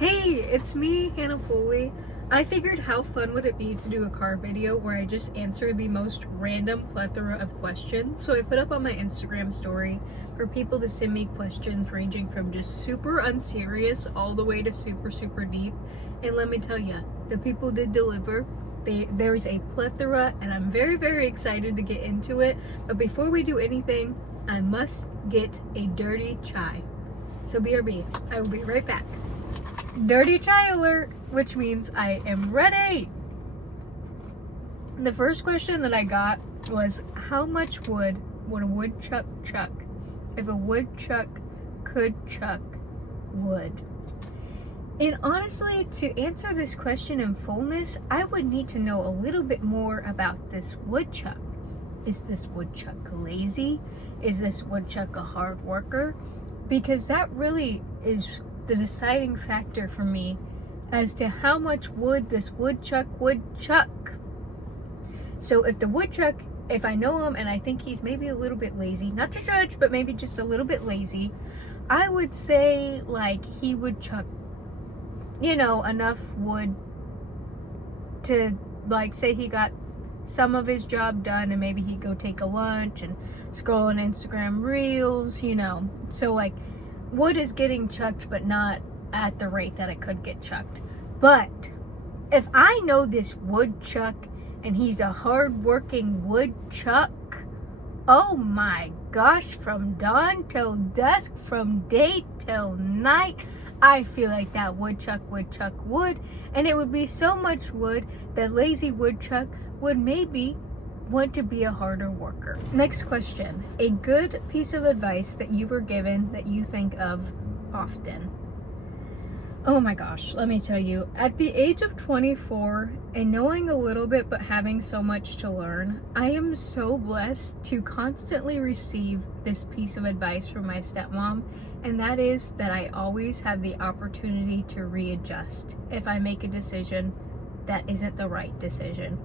Hey, it's me, Hannah Foley. I figured how fun would it be to do a car video where I just answer the most random plethora of questions. So I put up on my Instagram story for people to send me questions ranging from just super unserious all the way to super deep. And let me tell you, the people did deliver. There's a plethora and I'm very excited to get into it. But before we do anything, I must get a dirty chai. So BRB, I will be right back. Dirty chai alert, which means I am ready. The first question that I got was, how much wood would a woodchuck chuck if a woodchuck could chuck wood? And honestly, to answer this question in fullness, I would need to know a little bit more about this woodchuck. Is this woodchuck lazy? Is this woodchuck a hard worker? Because that really is the deciding factor for me as to how much wood this woodchuck would chuck. So if the woodchuck, if I know him and I think he's maybe a little bit lazy, not to judge, but maybe just a little bit lazy, I would say like he would chuck, enough wood to like say he got some of his job done and maybe he'd go take a lunch and scroll on Instagram Reels, So like wood is getting chucked, but not at the rate that it could get chucked. But if I know this woodchuck and he's a hard-working woodchuck, oh my gosh, from dawn till dusk, from day till night, I feel like that woodchuck would chuck wood, and it would be so much wood that lazy woodchuck would maybe want to be a harder worker. Next question. A good piece of advice that you were given that you think of often. Oh my gosh, let me tell you, at the age of 24 and knowing a little bit but having so much to learn, I am so blessed to constantly receive this piece of advice from my stepmom, and that is that I always have the opportunity to readjust if I make a decision that isn't the right decision.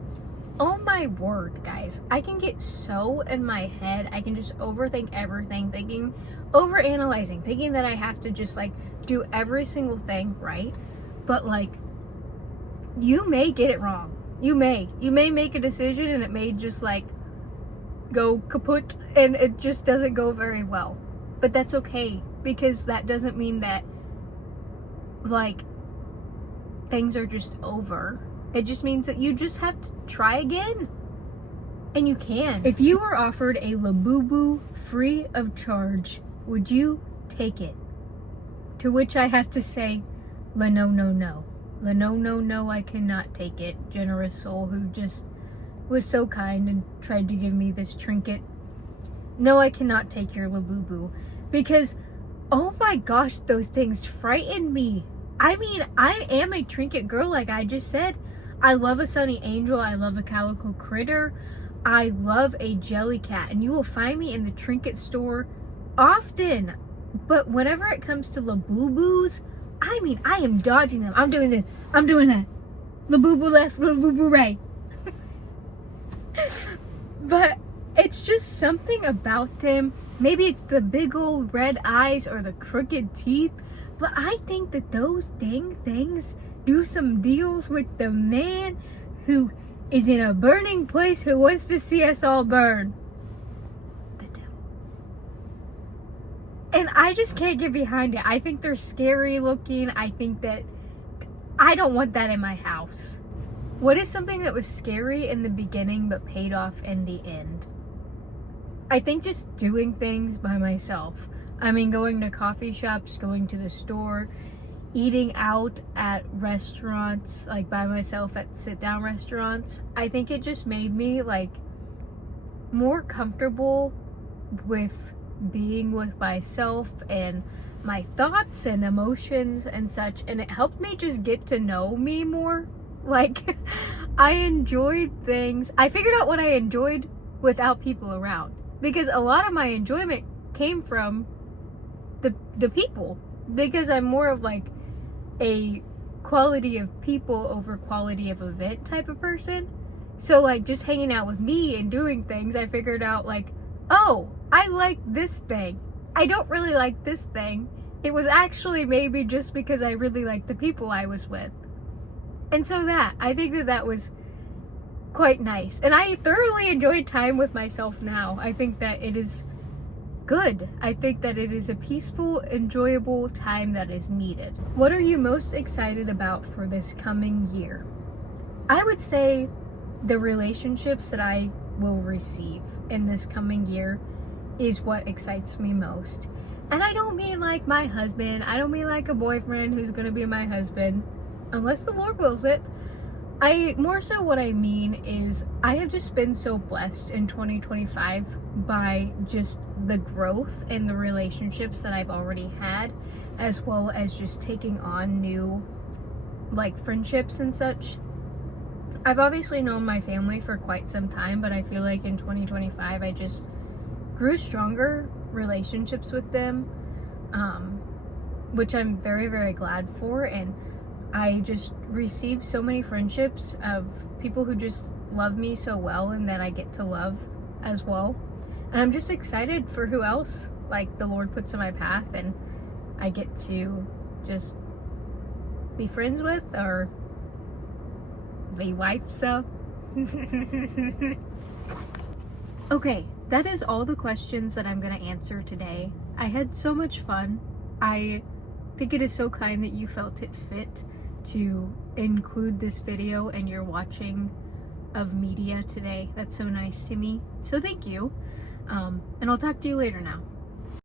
Oh my word, guys. I can get so in my head. I can just overthink everything, overanalyzing, thinking that I have to just like do every single thing right. But like, you may get it wrong. You may make a decision and it may just like go kaput and it just doesn't go very well. But that's okay, because that doesn't mean that like things are just over. It just means that you just have to try again. And you can. If you were offered a Labubu free of charge, would you take it? To which I have to say, no. No, I cannot take it. Generous soul who just was so kind and tried to give me this trinket. No, I cannot take your Labubu. Because, oh my gosh, those things frighten me. I mean, I am a trinket girl, like I just said. I love a sunny angel. I love a calico critter. I love a jelly cat. And you will find me in the trinket store often. But whenever it comes to Labubus, I mean, I am dodging them. I'm doing this. I'm doing that. Labubu left, Labubu right. But it's just something about them. Maybe it's the big old red eyes or the crooked teeth. But I think that those dang things do some deals with the man who is in a burning place who wants to see us all burn. The devil. And I just can't get behind it. I think they're scary looking. I think that I don't want that in my house. What is something that was scary in the beginning but paid off in the end? I think just doing things by myself. I mean, going to coffee shops, going to the store, eating out at restaurants, like by myself at sit-down restaurants. I think it just made me like more comfortable with being with myself and my thoughts and emotions and such. And it helped me just get to know me more. Like, I enjoyed things. I figured out what I enjoyed without people around. Because a lot of my enjoyment came from the people. Because I'm more of like a quality of people over quality of event type of person. So like just hanging out with me and doing things, I figured out like, oh, I like this thing. I don't really like this thing. It was actually maybe just because I really liked the people I was with. And so I think that was quite nice. And I thoroughly enjoyed time with myself now. I think that it is good. I think that it is a peaceful, enjoyable time that is needed. What are you most excited about for this coming year? I would say the relationships that I will receive in this coming year is what excites me most. And I don't mean like my husband. I don't mean like a boyfriend who's gonna be my husband, unless the Lord wills it. More so what I mean is I have just been so blessed in 2025 by just the growth in the relationships that I've already had, as well as just taking on new like friendships and such. I've obviously known my family for quite some time, but I feel like in 2025 I just grew stronger relationships with them, which I'm very, very glad for. And I just received so many friendships of people who just love me so well and that I get to love as well. And I'm just excited for who else like the Lord puts in my path and I get to just be friends with or be wife, so. Okay, that is all the questions that I'm going to answer today. I had so much fun. I think it is so kind that you felt it fit to include this video in your watching of media today. That's so nice to me. So thank you. And I'll talk to you later now.